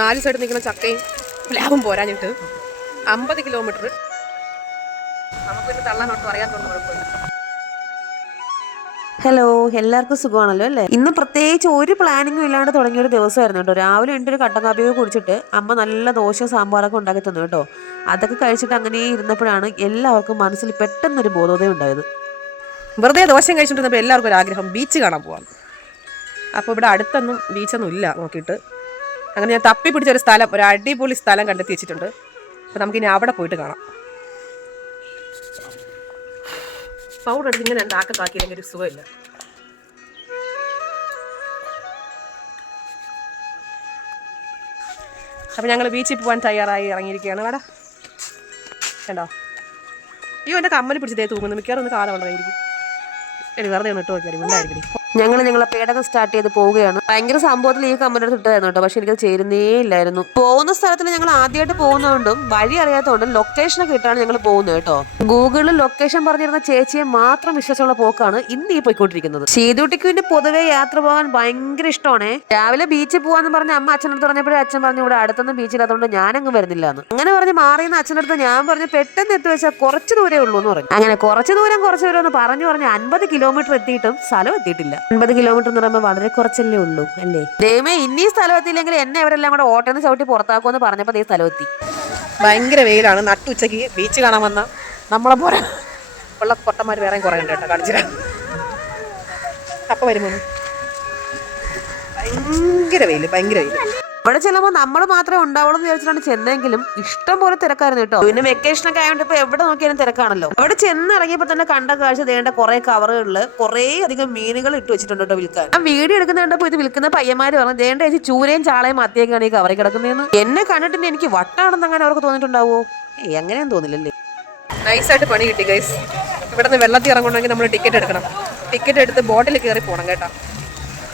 നാല് സൈഡ് നിൽക്കുന്ന ചക്കയും ലാഭം പോരാഞ്ഞിട്ട് അമ്പത് കിലോമീറ്റർ നമുക്ക് പിന്നെ തള്ളാനോട്ട് അറിയാത്തൊന്നും കുഴപ്പമില്ല. ഹലോ എല്ലാവർക്കും സുഖമാണല്ലോ അല്ലേ? ഇന്ന് പ്രത്യേകിച്ച് ഒരു പ്ലാനിങ്ങും ഇല്ലാണ്ട് തുടങ്ങിയ ഒരു ദിവസമായിരുന്നു കേട്ടോ. രാവിലെ എന്റെ ഒരു കട്ടൻ കാപ്പിയൊക്കെ കുടിച്ചിട്ട് അമ്മ നല്ല ദോശ സാമ്പാറൊക്കെ ഉണ്ടാക്കി തന്നു കേട്ടോ. അതൊക്കെ കഴിച്ചിട്ട് അങ്ങനെ ഇരുന്നപ്പോഴാണ് എല്ലാവർക്കും മനസ്സിൽ പെട്ടെന്നൊരു ബോധോദയം ഉണ്ടായത്. വെറുതെ ദോശം കഴിച്ചിട്ടിരുന്നപ്പോൾ എല്ലാവർക്കും ഒരു ആഗ്രഹം ബീച്ച് കാണാൻ പോവാം അപ്പോൾ ഇവിടെ അടുത്തൊന്നും ബീച്ചൊന്നും ഇല്ല നോക്കിയിട്ട്. അങ്ങനെ ഞാൻ തപ്പി പിടിച്ച ഒരു സ്ഥലം ഒരു അടിപൊളി സ്ഥലം കണ്ടെത്തി വെച്ചിട്ടുണ്ട്. അപ്പോൾ നമുക്കിനി അവിടെ പോയിട്ട് കാണാം. പൗഡർ എടുത്ത് ഇങ്ങനെ ഉണ്ടാക്കത്താക്കിയില്ലെങ്കിൽ ഒരു സുഖമില്ല. അപ്പം ഞങ്ങൾ ബീച്ചിൽ പോകാൻ തയ്യാറായി ഇറങ്ങിയിരിക്കുകയാണ്. വേടാ. കണ്ടോ? അയ്യോ എന്റെ കമ്മൽ പിടിച്ച് ദേ തൂങ്ങുന്നു. മിക്കവാറും ഒന്ന് കാലം ഉണ്ടായിരിക്കും എടി വെറുതെ ഒന്ന് ഇട്ട് നോക്കിയാൽ ഉണ്ടായിരിക്കും ഞങ്ങൾ ഞങ്ങളെ പേടകം സ്റ്റാർട്ട് ചെയ്ത് പോവുകയാണ്. ഭയങ്കര സംഭവത്തിൽ ഈ കമ്മന്റെ അടുത്ത് ഇട്ടായിരുന്നു കേട്ടോ. പക്ഷെ എനിക്ക് ചേരുന്നേ ഇല്ലായിരുന്നു. പോകുന്ന സ്ഥലത്തിന് ഞങ്ങൾ ആദ്യമായിട്ട് പോകുന്നതുകൊണ്ടും വഴി അറിയാത്തതുകൊണ്ടും ലൊക്കേഷനൊക്കെ ഇട്ടാണ് ഞങ്ങൾ പോകുന്നത് കേട്ടോ. ഗൂഗിളിൽ ലൊക്കേഷൻ പറഞ്ഞിരുന്ന ചേച്ചിയെ മാത്രം വിശ്വസിച്ചുള്ള പോക്കാണ് ഇന്ന് ഈ പോയിക്കൊണ്ടിരിക്കുന്നത്. ചെയ്തുട്ടിക്ക് പിന്നെ പൊതുവെ യാത്ര പോകാൻ ഭയങ്കര ഇഷ്ടമാണ്. രാവിലെ ബീച്ചിൽ പോവാന്ന് പറഞ്ഞ അമ്മ അച്ഛനടുത്ത് പറഞ്ഞപ്പോഴേ അച്ഛൻ പറഞ്ഞു ഇവിടെ അടുത്തൊന്നും ബീച്ചില്ലാത്തതുകൊണ്ട് ഞാനങ്ങ് വരുന്നില്ല എന്ന് അങ്ങനെ പറഞ്ഞ് മാറിയെന്ന് അച്ഛനടുത്ത് ഞാൻ പറഞ്ഞു പെട്ടെന്ന് എത്തി വെച്ചാൽ കുറച്ച് ദൂരേ ഉള്ളൂ എന്ന് പറഞ്ഞു. അങ്ങനെ കുറച്ച് ദൂരം കുറച്ച് ദൂരം എന്ന് പറഞ്ഞു പറഞ്ഞ് അൻപത് കിലോമീറ്റർ എത്തിയിട്ടും സ്ഥലം എത്തിയിട്ടില്ല. അൻപത് കിലോമീറ്റർ എന്ന് പറയുമ്പോൾ വളരെ കുറച്ചല്ലേ ഉള്ളൂ അല്ലേ? ദൈവമേ ഇനി സ്ഥലം എത്തിയില്ലെങ്കിൽ എന്നെ അവരെല്ലാം കൂടെ ഓട്ടോന്ന് ചവിട്ടി പുറത്താക്കുമെന്ന് പറഞ്ഞപ്പോൾ ഈ സ്ഥലം എത്തി ഭയങ്കര വെയിലാണ്. നട്ടുച്ചയ്ക്ക് ബീച്ച് കാണാൻ വന്ന നമ്മളെ പോലെ ഉള്ള പൊട്ടന്മാർ വേറെ കുറേ ഉണ്ട് കേട്ടോ കാണിച്ചില്ല അപ്പം വരുമ്പോൾ ഭയങ്കര വെയിൽ ഭയങ്കര വെയിൽ ഇവിടെ ചെല്ലുമ്പോൾ നമ്മൾ മാത്രമേ ഉണ്ടാവുള്ളൂ എന്ന് വിചാരിച്ചിട്ടാണ് ചെന്നെങ്കിലും ഇഷ്ടം പോലെ തിരക്കായിരുന്നു കേട്ടോ. പിന്നെ വെക്കേഷൻ ഒക്കെ ആയതുകൊണ്ട് ഇപ്പൊ എവിടെ നോക്കിയാലും തിരക്കാണല്ലോ. അവിടെ ചെന്ന് ഇറങ്ങിയപ്പോൾ തന്നെ കണ്ട കാഴ്ച തേണ്ട കുറെ കവറുകളിൽ കുറേ അധികം മീനുകൾ ഇട്ട് വെച്ചിട്ടുണ്ട് കേട്ടോ വിൽക്കാൻ. ആ വീഡിയോ എടുക്കുന്ന കണ്ടപ്പോൾ ഇത് വിൽക്കുന്ന പയ്യന്മാര് പറഞ്ഞു ദേണ്ട ചേച്ചി ചൂരയും ചാളയും മത്തിയൊക്കെയാണ് ഈ കവറിൽ കിടക്കുന്നതെന്ന്. എന്നെ കണ്ടിട്ട് എനിക്ക് വട്ടാണെന്ന് അങ്ങനെ അവർക്ക് തോന്നിയിട്ടുണ്ടാവോ? എങ്ങനെയാന്ന് തോന്നില്ലല്ലേ. തോന്നില്ലല്ലേ നൈസായിട്ട് പണി കിട്ടി ഗൈസ് ഇവിടെ നിന്ന് വെള്ളത്തിൽ ഇറങ്ങണമെങ്കിൽ നമ്മൾ ടിക്കറ്റ് എടുക്കണം. ടിക്കറ്റ് എടുത്ത് ബോട്ടിൽ കയറി പോകണം കേട്ടോ.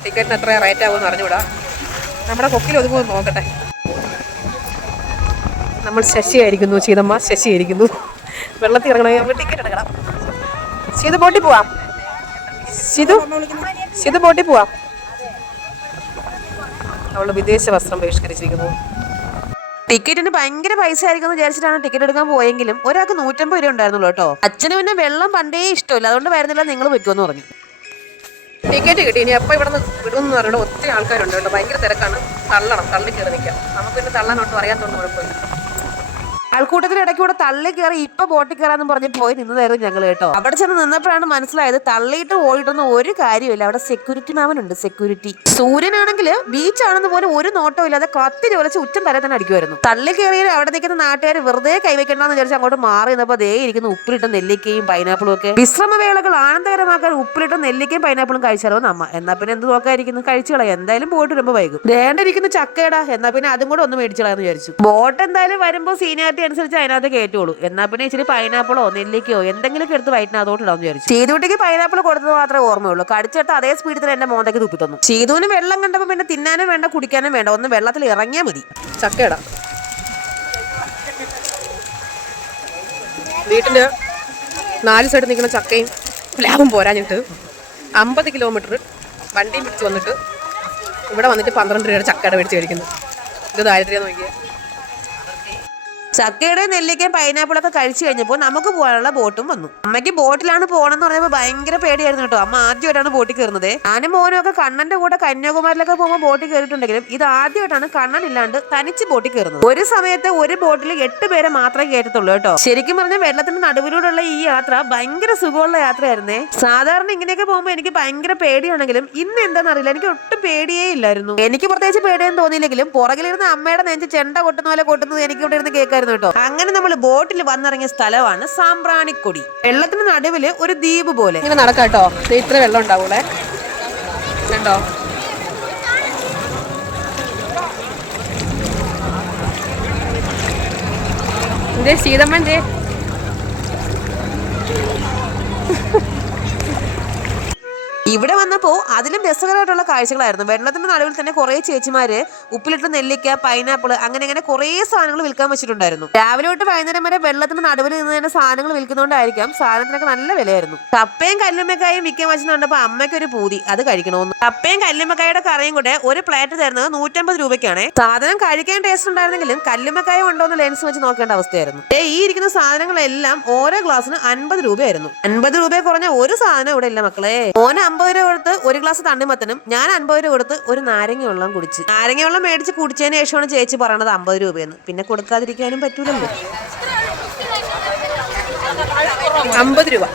ടിക്കറ്റിന് എത്ര റേറ്റ് ആവുമെന്ന് അറിഞ്ഞുകൂടാ. നമ്മുടെ കൊക്കിൽ ഒതുങ്ങുമെന്ന് നോക്കട്ടെ നമ്മൾ ശശിയായിരിക്കുന്നു ചീതമ്മ ശശിയായിരിക്കുന്നു വെള്ളത്തിൽ ഇറങ്ങണം നമ്മൾ ടിക്കറ്റ് എടുക്കണം. ശീത ബോട്ടിൽ പോവാം. സിതു സിതു ബോട്ടിൽ പോവാം. അവൾ വിദേശ വസ്ത്രം ബഹിഷ്കരിച്ചിരിക്കുന്നു. ടിക്കറ്റിന് ഭയങ്കര പൈസ ആയിരിക്കും എന്ന് വിചാരിച്ചിട്ടാണ് ടിക്കറ്റ് എടുക്കാൻ പോയെങ്കിലും ഒരാൾക്ക് നൂറ്റമ്പത് രൂപ ഉണ്ടായിരുന്നുള്ളൂ കേട്ടോ. അച്ഛന് പിന്നെ വെള്ളം പണ്ടേ ഇഷ്ടമില്ല. അതുകൊണ്ട് വരുന്നില്ല നിങ്ങൾ വെക്കുമെന്ന് പറഞ്ഞു. ടിക്കറ്റ് കിട്ടി. ഇനി എപ്പോൾ ഇവിടെ നിന്ന് വിടുമെന്ന് പറയുന്നത് ഒത്തിരി ആൾക്കാരുണ്ട് കേട്ടോ. ഭയങ്കര തിരക്കാണ്. തള്ളണം. തള്ളി കയറി നിൽക്കാം. നമുക്ക് പിന്നെ തള്ളാനോട്ട് അറിയാത്തതുകൊണ്ട് കുഴപ്പമില്ല. ആൾക്കൂട്ടത്തിന് ഇടയ്ക്കൂടെ തള്ളി കയറി ഇപ്പൊ ബോട്ടിൽ കയറാന്ന് പറഞ്ഞ് പോയി നിന്നതായിരുന്നു ഞങ്ങൾ കേട്ടോ. അവിടെ ചെന്ന് നിന്നപ്പോഴാണ് മനസ്സിലായത് തള്ളിയിട്ട് പോയിട്ടൊന്നും ഒരു കാര്യമില്ല അവിടെ സെക്യൂരിറ്റി മാമനുണ്ട് സെക്യൂരിറ്റി സൂര്യനാണെങ്കിൽ ബീച്ചാണെന്ന് പോലെ ഒരു നോട്ടം ഇല്ലാതെ കത്തി ചോദിച്ച് ഉച്ചം തല തന്നെ അടിക്കുമായിരുന്നു തള്ളി കയറിയ അവിടെ നിൽക്കുന്ന നാട്ടുകാർ വെറുതെ കൈവയ്ക്കണ്ടെന്ന് വിചാരിച്ച് അങ്ങോട്ട് മാറി നിന്നപ്പോൾ ദേ ഇരിക്കുന്ന ഉപ്പിലിട്ട നെല്ലിക്കയും പൈനാപ്പിളും ഒക്കെ. വിശ്രമവേളകൾ ആനന്ദകരമാക്കാൻ ഉപ്പിലിട്ട നെല്ലിക്കയും പൈനാപ്പിളും കഴിച്ചാലോ നമ്മ എന്നാ പിന്നെ എന്ത് നോക്കാതിരിക്കുന്നു? കഴിച്ചു എന്തായാലും പോയിട്ട് വരുമ്പോൾ വൈകും. വേണ്ടിരിക്കുന്ന ചക്കയടാ. എന്നാ പിന്നെ അതും കൂടെ ഒന്ന് മേടിച്ചു കളയാന്ന് വിചാരിച്ചു. ബോട്ട് എന്തായാലും വരുമ്പോൾ സീനിയാരിറ്റി അനുസരിച്ച് അതിനകത്ത് കയറ്റുള്ളൂ. എന്നാ പിന്നെ ഇച്ചിരി പൈനാപ്പിളോ നെല്ലിക്കയോ എന്തെങ്കിലുമൊക്കെ എടുത്ത് വയറ്റിനകത്തോട്ടിടാന്ന് വിചാരിച്ചു. ചീതുട്ടിക്ക് പൈനാപ്പിൾ കൊടുത്തത് മാത്രമേ ഓർമ്മയുള്ളൂ. കടിച്ചിട്ട് അതേ സ്പീഡിൽ തന്നെ എന്റെ മോന്തയ്ക്ക് തുപ്പി തന്നു ചെയ്തുവിന് വെള്ളം കണ്ടപ്പോൾ പിന്നെ തിന്നാനും വേണ്ട കുടിക്കാനും വേണ്ട ഒന്ന് വെള്ളത്തിൽ ഇറങ്ങിയാൽ മതി. ചക്കയിട. വീട്ടിൽ നാല് സൈഡ് നിൽക്കുന്ന ചക്കയും പ്ലാവും പോരാഞ്ഞിട്ട് അമ്പത് കിലോമീറ്റർ വണ്ടിയും പിടിച്ച് വന്നിട്ട് ഇവിടെ വന്നിട്ട് പന്ത്രണ്ട് രൂപയുടെ ചക്കയുടെ മേടിച്ച് കഴിക്കുന്നു. ഇത് ദാരിദ്ര്യം നോക്കിയാൽ ചക്കയുടെ നെല്ലിക്കയും പൈനാപ്പിളൊക്കെ കഴിച്ചു കഴിഞ്ഞപ്പോൾ നമുക്ക് പോകാനുള്ള ബോട്ടും വന്നു. അമ്മയ്ക്ക് ബോട്ടിലാണ് പോകണമെന്ന് പറഞ്ഞപ്പോൾ ഭയങ്കര പേടിയായിരുന്നു കേട്ടോ. അമ്മ ആദ്യമായിട്ടാണ് ബോട്ടിൽ കയറുന്നത്. ഞാനും മോനും ഒക്കെ കണ്ണന്റെ കൂടെ കന്യാകുമാരിലൊക്കെ പോകുമ്പോൾ ബോട്ടിൽ കയറിയിട്ടുണ്ടെങ്കിലും ഇത് ആദ്യമായിട്ടാണ് കണ്ണൻ ഇല്ലാണ്ട് തനിച്ച് ബോട്ടിൽ കയറുന്നത്. ഒരു സമയത്ത് ഒരു ബോട്ടിൽ എട്ട് പേരെ മാത്രമേ കയറ്റത്തുള്ളൂ കേട്ടോ. ശരിക്കും പറഞ്ഞാൽ വെള്ളത്തിന്റെ നടുവിലൂടെയുള്ള ഈ യാത്ര ഭയങ്കര സുഖമുള്ള യാത്രയായിരുന്നേ. സാധാരണ ഇങ്ങനെയൊക്കെ പോകുമ്പോൾ എനിക്ക് ഭയങ്കര പേടിയാണെങ്കിലും ഇന്ന് എന്താണെന്ന് അറിയില്ല. എനിക്ക് ഒട്ടും പേടിയേ ഇല്ലായിരുന്നു. എനിക്ക് പ്രത്യേകിച്ച് പേടിയൊന്നും തോന്നിയില്ലെങ്കിലും പുറകിലിരുന്ന് അമ്മയുടെ നെഞ്ച് ചെണ്ട കൊട്ടുന്ന പോലെ കൊട്ടുന്നത് എനിക്ക് ഇവിടെ ഇരുന്ന് കേൾക്കായിരുന്നു കേട്ടോ. അങ്ങനെ നമ്മൾ ബോട്ടിൽ വന്നിറങ്ങിയ സ്ഥലമാണ് സാമ്പ്രാണിക്കൊടി. വെള്ളത്തിന് നടുവിൽ ഒരു ദ്വീപ് പോലെ. ഇങ്ങനെ നടക്കാട്ടോ ദേ ഇത്ര വെള്ളം ഉണ്ടാവൂലേ? കണ്ടോ? ഇതേ സീതമ്മ എന്തേ ഇവിടെ വന്നപ്പോൾ അതിലും രസകരമായിട്ടുള്ള കാഴ്ചകളായിരുന്നു. വെള്ളത്തിന്റെ നടുവിൽ തന്നെ കുറേ ചേച്ചിമാര് ഉപ്പിലിട്ട് നെല്ലിക്ക പൈനാപ്പിൾ അങ്ങനെ അങ്ങനെ കുറേ സാധനങ്ങൾ വിൽക്കാൻ വെച്ചിട്ടുണ്ടായിരുന്നു. രാവിലെ തൊട്ട് വൈകുന്നേരം വരെ വെള്ളത്തിന്റെ നടുവിൽ നിന്ന് തന്നെ സാധനങ്ങൾ വിൽക്കുന്നതുകൊണ്ടായിരിക്കാം സാധനത്തിനൊക്കെ നല്ല വിലയായിരുന്നു. കപ്പയും കല്ലുമ്മക്കായും വിൽക്കാൻ വെച്ചിട്ടുണ്ടപ്പോ അമ്മയ്ക്ക് ഒരു പൂതി അത് കഴിക്കണമെന്ന് കപ്പയും കല്ലുമ്മക്കായുടെ കറിയും കൂടെ ഒരു പ്ലേറ്റ് തരുന്നത് നൂറ്റമ്പത് രൂപയ്ക്കാണ്. സാധനം കഴിക്കാൻ ടേസ്റ്റ് ഉണ്ടായിരുന്നെങ്കിലും കല്ലുമ്മക്കായ ഉണ്ടോ എന്ന് ലെൻസ് വെച്ച് നോക്കേണ്ട അവസ്ഥയായിരുന്നു. ഈ ഇരിക്കുന്ന സാധനങ്ങളെല്ലാം ഓരോ ഗ്ലാസ്സിന് അൻപത് രൂപയായിരുന്നു. അൻപത് രൂപ കുറഞ്ഞ ഒരു സാധനം ഇവിടെ ഇല്ല മക്കളെ. മോന് അമ്പത് രൂപ കൊടുത്ത് ഒരു ഗ്ലാസ് തണ്ണിമത്തനും ഞാൻ അമ്പത് രൂപ കൊടുത്ത് ഒരു നാരങ്ങ വെള്ളം കുടിച്ച്. നാരങ്ങ വെള്ളം മേടിച്ച് കുടിച്ചതിന് ശേഷമാണ് ചേച്ചി പറയണത് അമ്പത് രൂപയെന്ന്. പിന്നെ കൊടുക്കാതിരിക്കാനും പറ്റൂലല്ലോ. അമ്പത് രൂപ.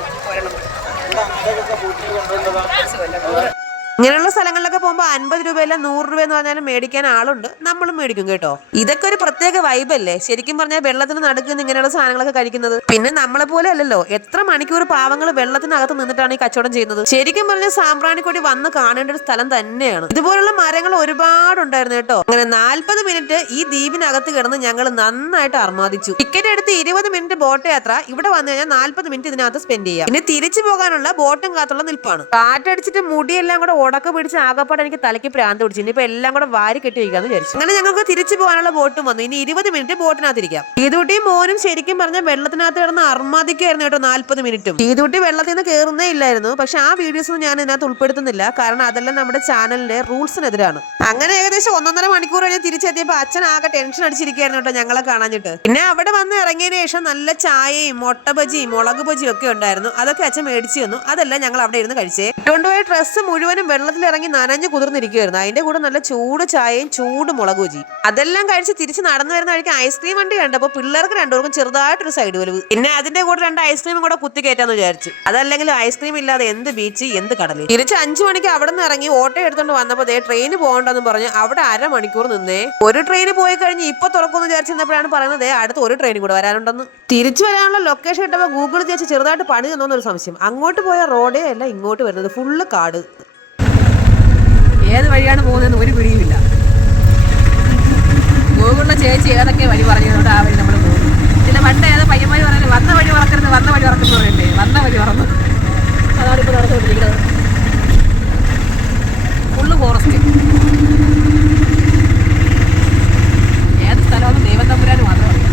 ഇങ്ങനെയുള്ള സ്ഥലങ്ങളിലൊക്കെ പോകുമ്പോൾ അൻപത് രൂപയല്ല നൂറ് രൂപ എന്ന് പറഞ്ഞാലും മേടിക്കാൻ ആളുണ്ട്. നമ്മളും മേടിക്കും കേട്ടോ. ഇതൊക്കെ ഒരു പ്രത്യേക വൈബല്ലേ ശരിക്കും പറഞ്ഞാൽ വെള്ളത്തിന് നടുക്കുന്ന ഇങ്ങനെയുള്ള സാധനങ്ങളൊക്കെ കഴിക്കുന്നത്. പിന്നെ നമ്മളെ പോലെ അല്ലല്ലോ എത്ര മണിക്കൂർ പാവങ്ങൾ വെള്ളത്തിനകത്ത് നിന്നിട്ടാണ് ഈ കച്ചവടം ചെയ്യുന്നത്? ശരിക്കും പറഞ്ഞാൽ സാമ്പ്രാണിക്കൊടി വന്ന് കാണേണ്ട ഒരു സ്ഥലം തന്നെയാണ്. ഇതുപോലുള്ള മരങ്ങൾ ഒരുപാടുണ്ടായിരുന്നു കേട്ടോ. അങ്ങനെ നാൽപ്പത് മിനിറ്റ് ഈ ദ്വീപിനകത്ത് കിടന്ന് ഞങ്ങൾ നന്നായിട്ട് അർമാദിച്ചു ടിക്കറ്റ് എടുത്ത് ഇരുപത് മിനിറ്റ് ബോട്ട് യാത്ര. ഇവിടെ വന്നു കഴിഞ്ഞാൽ നാൽപ്പത് മിനിറ്റ് ഇതിനകത്ത് സ്പെൻഡ് ചെയ്യാം. പിന്നെ തിരിച്ചു പോകാനുള്ള ബോട്ടും കാത്തുള്ള നിൽപ്പാണ്. കാറ്റടിച്ചിട്ട് മുടിയെല്ലാം കൂടെ ഉടക്ക പിടിച്ച് ആകപ്പാട് എനിക്ക് തലയ്ക്ക് പ്രാന്ത് പിടിച്ചു. ഇനിയിപ്പോ എല്ലാം കൂടെ വാരി കെട്ടി വയ്ക്കാന്ന് വിചാരിച്ചു. അങ്ങനെ ഞങ്ങൾക്ക് തിരിച്ചു പോകാനുള്ള ബോട്ടും വന്നു. ഇനി ഇരുപത് മിനിറ്റ് ബോട്ടിനകത്തിരിക്കാം. ഈതുട്ടിയും മോനും ശരിക്കും പറഞ്ഞ വെള്ളത്തിനകത്ത് കിടന്ന് അർമാദിക്കായിരുന്നു കേട്ടോ നാൽപ്പത് മിനിറ്റും ഈതുട്ടി വെള്ളത്തിൽ നിന്ന് കയറുന്നേ ഇല്ലായിരുന്നു. പക്ഷെ ആ വീഡിയോസ് ഒന്നും ഞാൻ ഇതിനകത്ത് ഉൾപ്പെടുത്തുന്നില്ല. കാരണം അതെല്ലാം നമ്മുടെ ചാനലിന്റെ റൂൾസിനെതിരാണ്. അങ്ങനെ ഏകദേശം ഒന്നൊന്നര മണിക്കൂർ കഴിഞ്ഞ് തിരിച്ചെത്തിയപ്പോൾ അച്ഛൻ ആകെ ടെൻഷൻ അടിച്ചിരിക്കുകയായിരുന്നു കേട്ടോ ഞങ്ങളെ കാണാഞ്ഞിട്ട് പിന്നെ അവിടെ വന്ന് ഇറങ്ങിയതിന് ശേഷം നല്ല ചായയും മുട്ട മുളക് ബജിയും ഒക്കെ ഉണ്ടായിരുന്നു. അതൊക്കെ അച്ഛൻ മേടിച്ചു തന്നു. അതെല്ലാം ഞങ്ങൾ അവിടെ ഇരുന്ന് കഴിച്ചേ. കൊണ്ടുപോയ ഡ്രസ്സ് മുഴുവനും വെള്ളത്തിൽ ഇറങ്ങി നനഞ്ഞു കുതിർന്നിരിക്കുവായിരുന്നു. അതിന്റെ കൂടെ നല്ല ചൂട് ചായയും ചൂട് മുളക് ബജി അതെല്ലാം കഴിച്ച് തിരിച്ച് നടന്നു വരുന്ന വഴിക്ക് ഐസ്ക്രീം വണ്ടി കണ്ടപ്പോൾ പിള്ളേർക്ക് രണ്ടുപേർക്കും ചെറുതായിട്ടൊരു സൈഡ് വലിവ് പിന്നെ അതിന്റെ കൂടെ രണ്ട് ഐസ്ക്രീമും കൂടെ കുത്തി കയറ്റാന്ന് വിചാരിച്ചു. അതല്ലെങ്കിൽ ഐസ്ക്രീം ഇല്ലാതെ എന്ത് ബീച്ച് എന്ത് കടൽ. തിരിച്ച് അഞ്ചു മണിക്ക് അവിടെ നിന്ന് ഇറങ്ങി ഓട്ടോ എടുത്തോണ്ട് വന്നപ്പോൾ ദേ ട്രെയിന് പോകണ്ടെന്ന് പറഞ്ഞു അവിടെ അരമണിക്കൂർ നിന്നേ. ഒരു ട്രെയിന് പോയി കഴിഞ്ഞ് ഇപ്പൊ തുറക്കുമെന്ന് വിചാരിച്ചിരുന്നപ്പോഴാണ് പറയുന്നത് അടുത്ത ഒരു ട്രെയിൻ കൂടെ വരാനുണ്ടെന്ന്. തിരിച്ചു വരാനുള്ള ലൊക്കേഷൻ ഇട്ടപ്പോൾ ഗൂഗിൾ ചേച്ചി ചെറുതായിട്ട് പണി തന്നോന്നൊരു സംശയം. അങ്ങോട്ട് പോയ റോഡേ അല്ല ഇങ്ങോട്ട് വരുന്നത്. ഫുള്ള് കാട്. ഏത് വഴിയാണ് പോകുന്നതെന്ന് ഒരു പിടിയുമില്ല. ഗൂഗിളിലെ ചേച്ചി ഏതൊക്കെ വഴി പറഞ്ഞതുകൊണ്ട് ആ വഴി നമ്മൾ പോകുന്നു പിന്നെ പണ്ട് ഏതോ പയ്യന്മാർ പറയുന്നത് വന്ന വഴി മറക്കരുത് വന്ന വഴി മറക്കുന്നു പറയണ്ടേ വന്ന വഴി മറന്നു അതാണ് ഇപ്പോൾ നടന്നുകൊണ്ടിരിക്കുന്നത് ഫുള്ള് ഫോറസ്റ്റ് ഏത് സ്ഥലമെന്ന് ദൈവം തമ്പുരാന് മാത്രം അറിയാം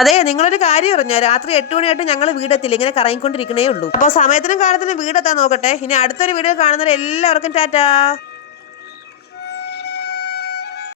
അതെ നിങ്ങളൊരു കാര്യം അറിഞ്ഞ? രാത്രി എട്ട് മണിയായിട്ട് ഞങ്ങൾ വീടെത്തില്ല. ഇങ്ങനെ കറങ്ങിക്കൊണ്ടിരിക്കണേ ഉള്ളൂ. അപ്പോൾ സമയത്തിനും കാലത്തിനും വീടെത്താൻ നോക്കട്ടെ. ഇനി അടുത്തൊരു വീഡിയോ കാണുന്നവരെ എല്ലാവർക്കും ടാറ്റാ.